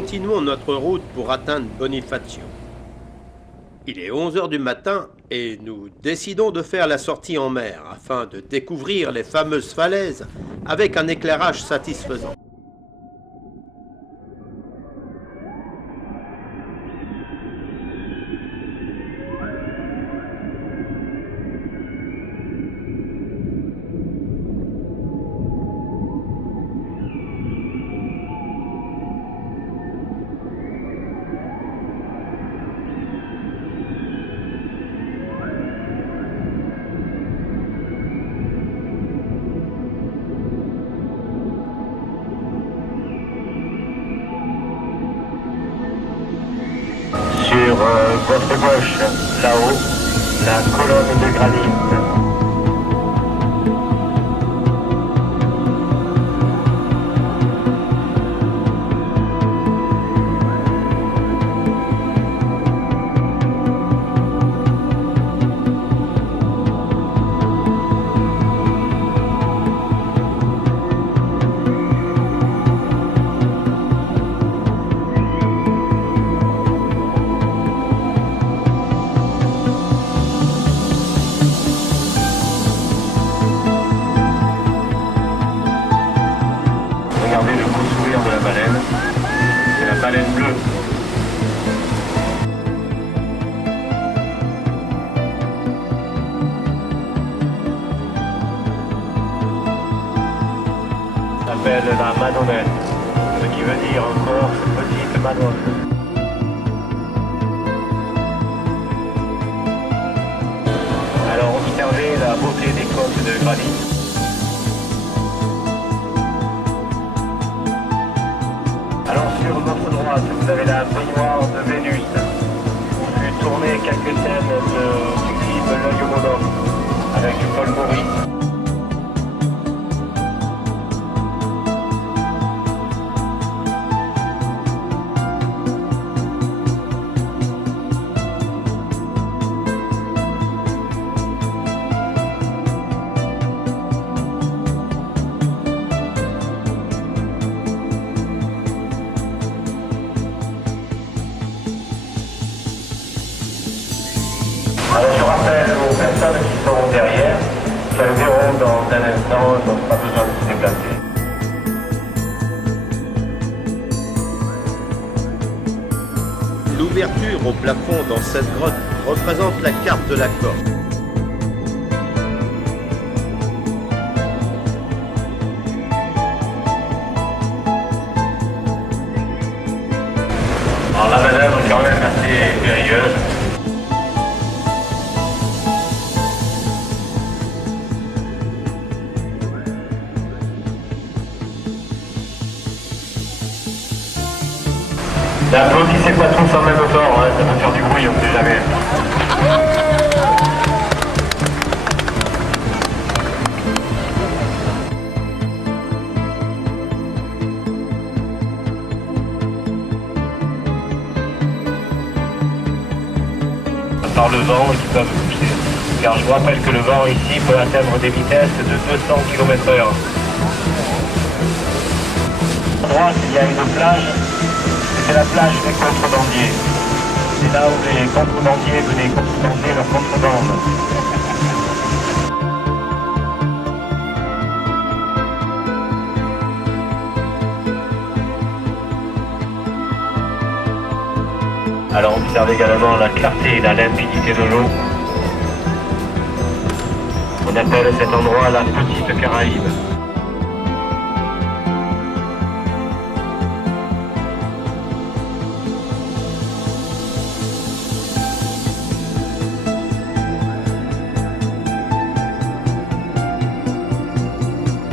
continuons notre route pour atteindre Bonifacio. Il est 11 heures du matin et nous décidons de faire la sortie en mer afin de découvrir les fameuses falaises avec un éclairage satisfaisant. Sur votre gauche, là-haut, la colonne de granit. Regardez le beau sourire de la baleine. C'est la baleine bleue. Ça s'appelle la Madonnelle, ce qui veut dire encore petite Madone. Alors observez la beauté des côtes de granit. Alors sur votre droite, vous avez la baignoire de Vénus. Vous fut tourner quelques scènes du film L'œil au monopole avec Paul Maurice. Alors je rappelle aux personnes qui sont derrière qu'elles verront dans un instant, donc pas besoin de se déplacer. L'ouverture au plafond dans cette grotte représente la carte de la Corse. Alors la manœuvre est quand même assez périlleuse. Applaudissez pas tous en même temps, hein, ça va faire du bruit, on ne sait jamais. Par le vent qui peuvent pousser. Car je vous rappelle que le vent ici peut atteindre des vitesses de 200 km/h. À droite, il y a une plage. C'est la plage des contrebandiers. C'est là où les contrebandiers venaient contrebander leur contrebande. Alors observez également la clarté et la limpidité de l'eau. On appelle cet endroit la Petite Caraïbe.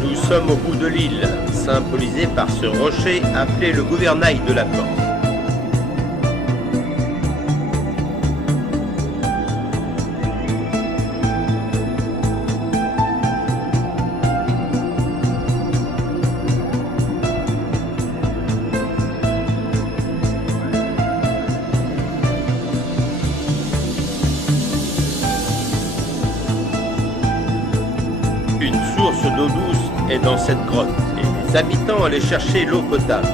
Nous sommes au bout de l'île, symbolisée par ce rocher appelé le gouvernail de la Corse. Une source d'eau douce est dans cette grotte et les habitants allaient chercher l'eau potable.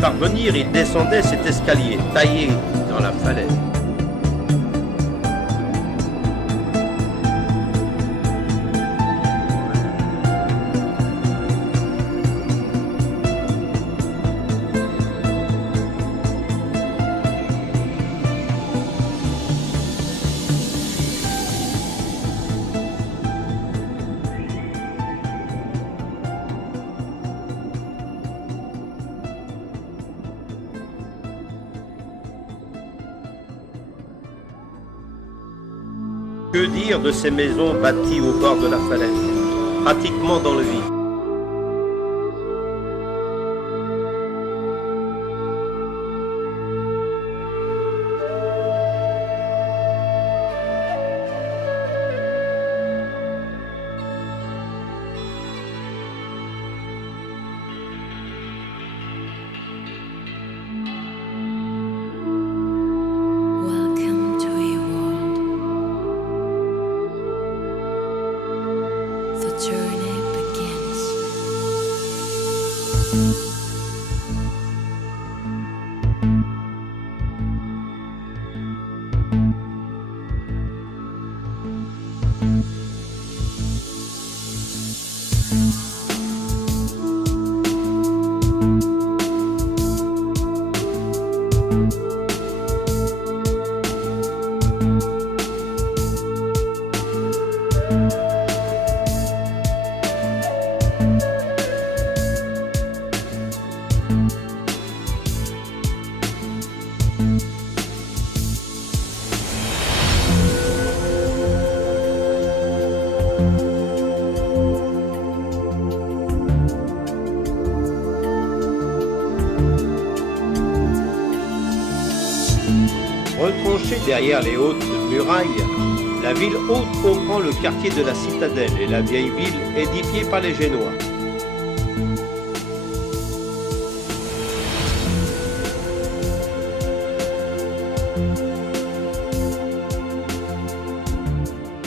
parvenir, ils descendaient cet escalier taillé dans la falaise. Que dire de ces maisons bâties au bord de la falaise, pratiquement dans le vide? Welcome to a world. The journey begins. Retranchée derrière les hautes murailles, la ville haute comprend le quartier de la Citadelle et la vieille ville édifiée par les Génois.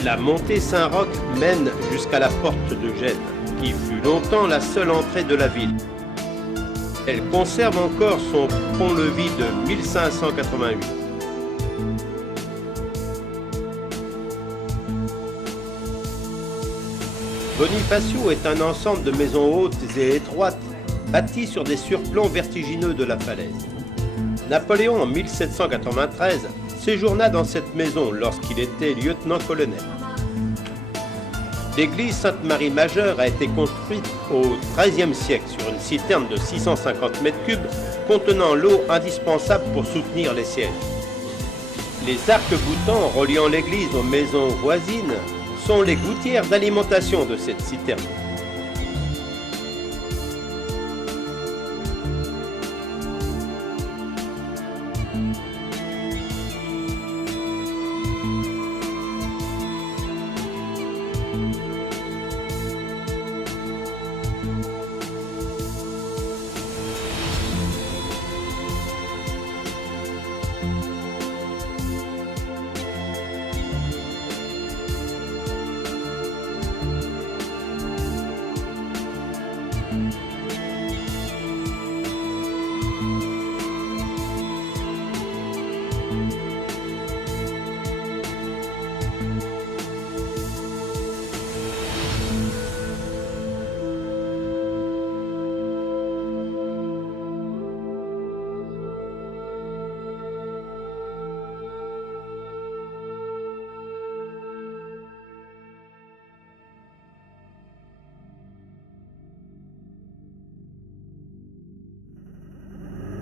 La montée Saint-Roch mène jusqu'à la porte de Gênes, qui fut longtemps la seule entrée de la ville. Elle conserve encore son pont-levis de 1588. Bonifacio est un ensemble de maisons hautes et étroites, bâties sur des surplombs vertigineux de la falaise. Napoléon, en 1793, séjourna dans cette maison lorsqu'il était lieutenant-colonel. L'église Sainte-Marie Majeure a été construite au XIIIe siècle sur une citerne de 650 mètres cubes contenant l'eau indispensable pour soutenir les sièges. Les arcs-boutants reliant l'église aux maisons voisines sont les gouttières d'alimentation de cette citerne.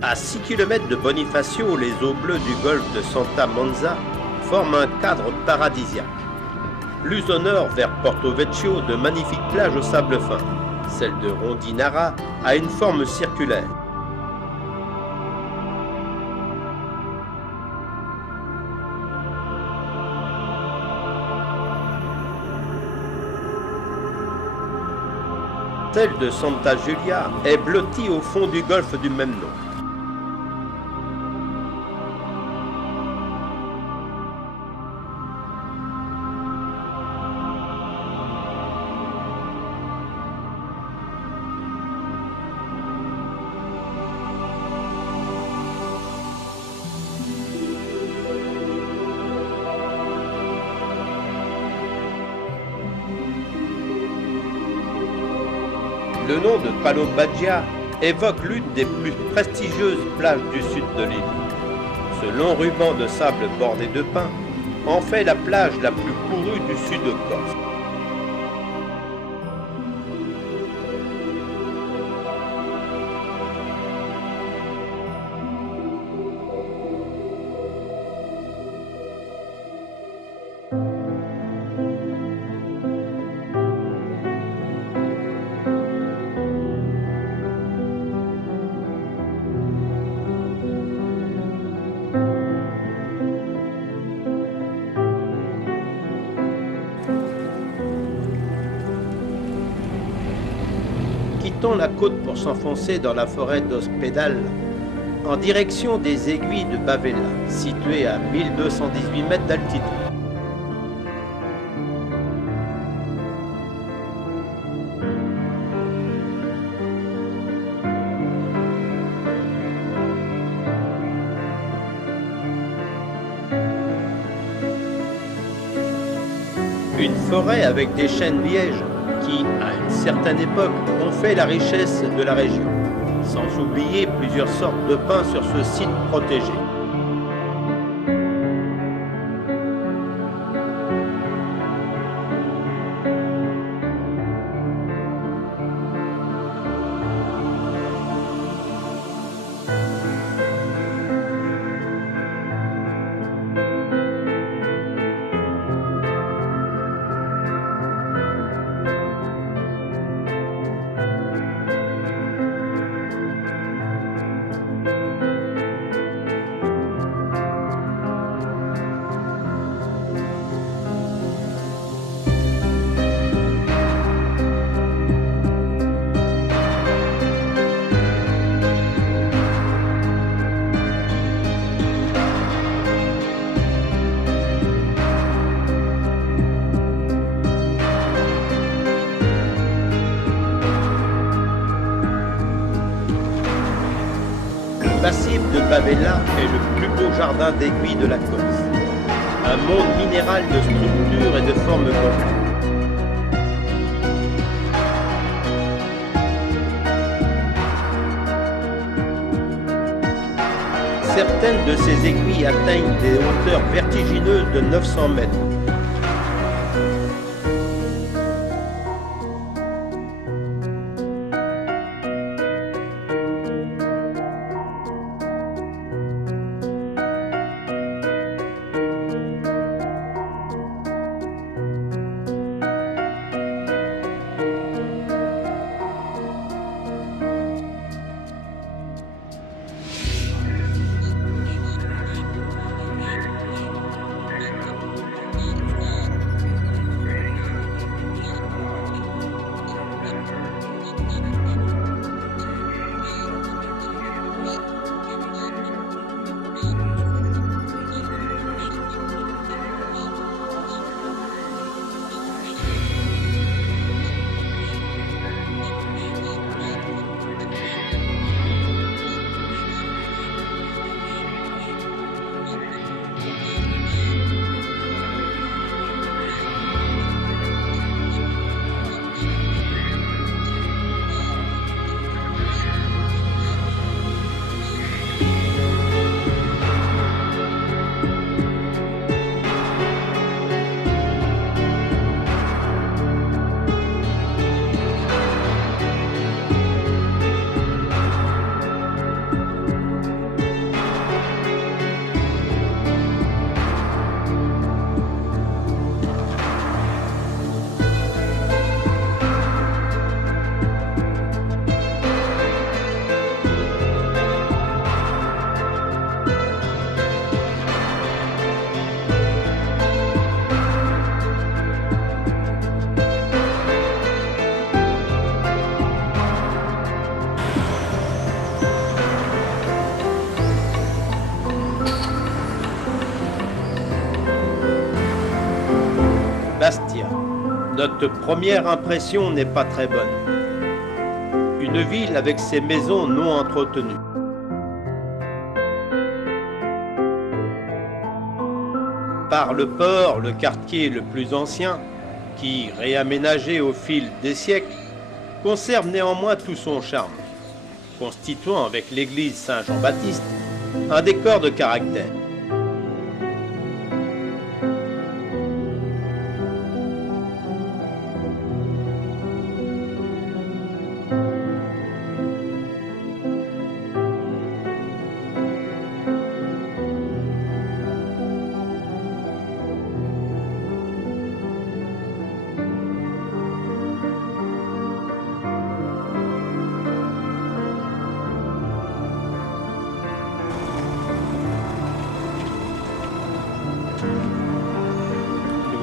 À 6 km de Bonifacio, les eaux bleues du golfe de Santa Monza forment un cadre paradisiaque. Plus au nord, vers Porto Vecchio, de magnifiques plages au sable fin. Celle de Rondinara a une forme circulaire. Celle de Santa Giulia est blottie au fond du golfe du même nom. Le nom de Palo Baggia évoque l'une des plus prestigieuses plages du sud de l'île. Ce long ruban de sable bordé de pins en fait la plage la plus courue du sud de Corse. Quittons la côte pour s'enfoncer dans la forêt d'Ospedal, en direction des aiguilles de Bavella, situées à 1218 mètres d'altitude. Une forêt avec des chênes lièges qui, à une certaine époque, ont fait la richesse de la région, sans oublier plusieurs sortes de pins sur ce site protégé. Le massif de Bavella est le plus beau jardin d'aiguilles de la Corse. Un monde minéral de structures et de formes complexes. Certaines de ces aiguilles atteignent des hauteurs vertigineuses de 900 mètres. Bastia. Notre première impression n'est pas très bonne. Une ville avec ses maisons non entretenues. Par le port, le quartier le plus ancien, qui, réaménagé au fil des siècles, conserve néanmoins tout son charme, constituant avec l'église Saint-Jean-Baptiste un décor de caractère.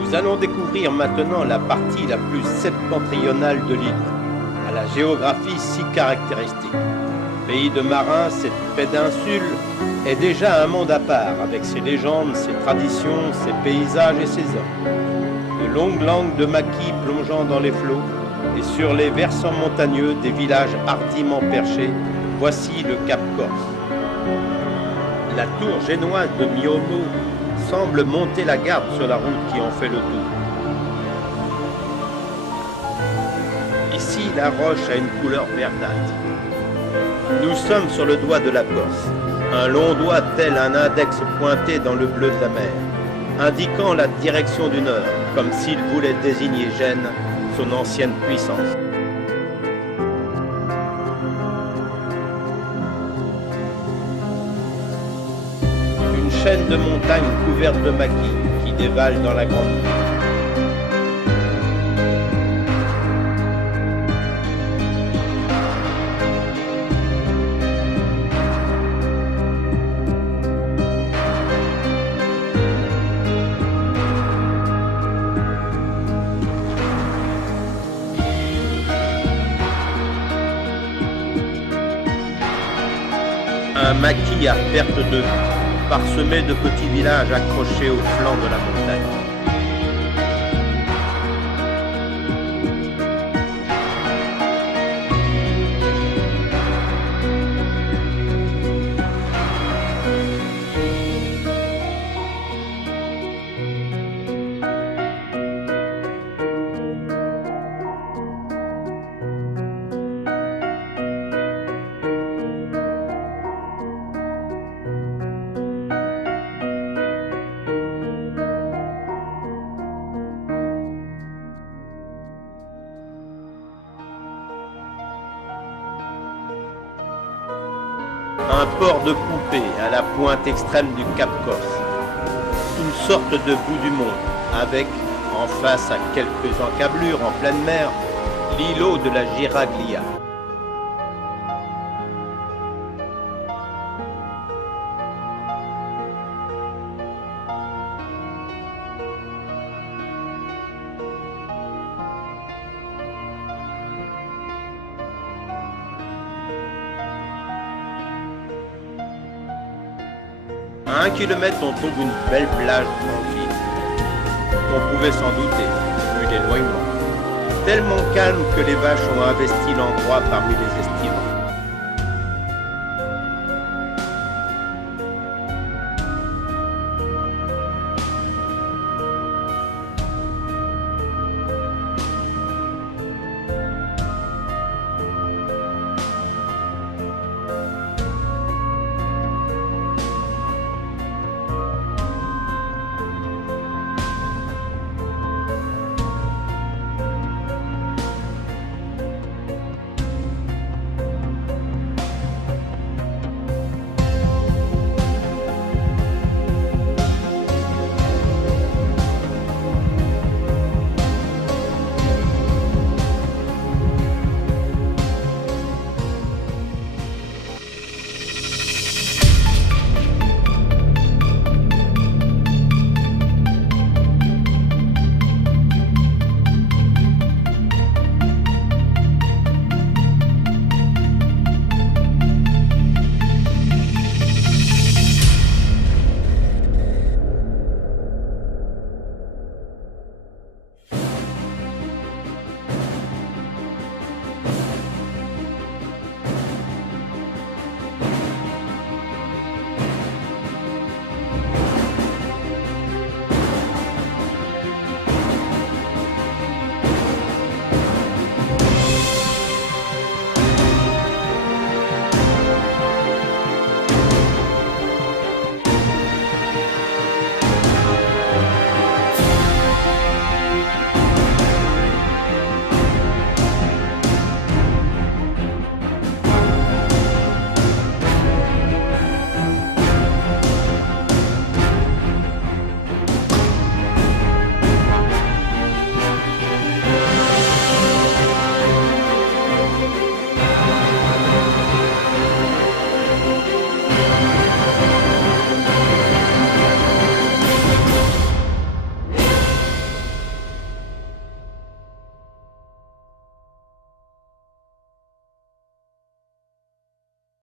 Nous allons découvrir maintenant la partie la plus septentrionale de l'île, à la géographie si caractéristique. Pays de marins, cette péninsule est déjà un monde à part, avec ses légendes, ses traditions, ses paysages et ses hommes. De longues langues de maquis plongeant dans les flots, et sur les versants montagneux des villages hardiment perchés, voici le Cap Corse. La tour génoise de Miomo semble monter la garde sur la route qui en fait le tour. Ici, la roche a une couleur verdâtre. Nous sommes sur le doigt de la Corse, un long doigt tel un index pointé dans le bleu de la mer, indiquant la direction du nord, comme s'il voulait désigner Gênes, son ancienne puissance. Une chaîne de montagnes couvertes de maquis qui dévalent dans la grande mer. Un maquis à perte de vue, parsemé de petits villages accrochés au flanc de la montagne. Un port de poupée à la pointe extrême du Cap Corse. Une sorte de bout du monde, avec, en face à quelques encablures en pleine mer, l'îlot de la Giraglia. À 1 kilomètre, on trouve une belle plage tranquille. On pouvait s'en douter, vu l'éloignement. Tellement calme que les vaches ont investi l'endroit parmi les estampes.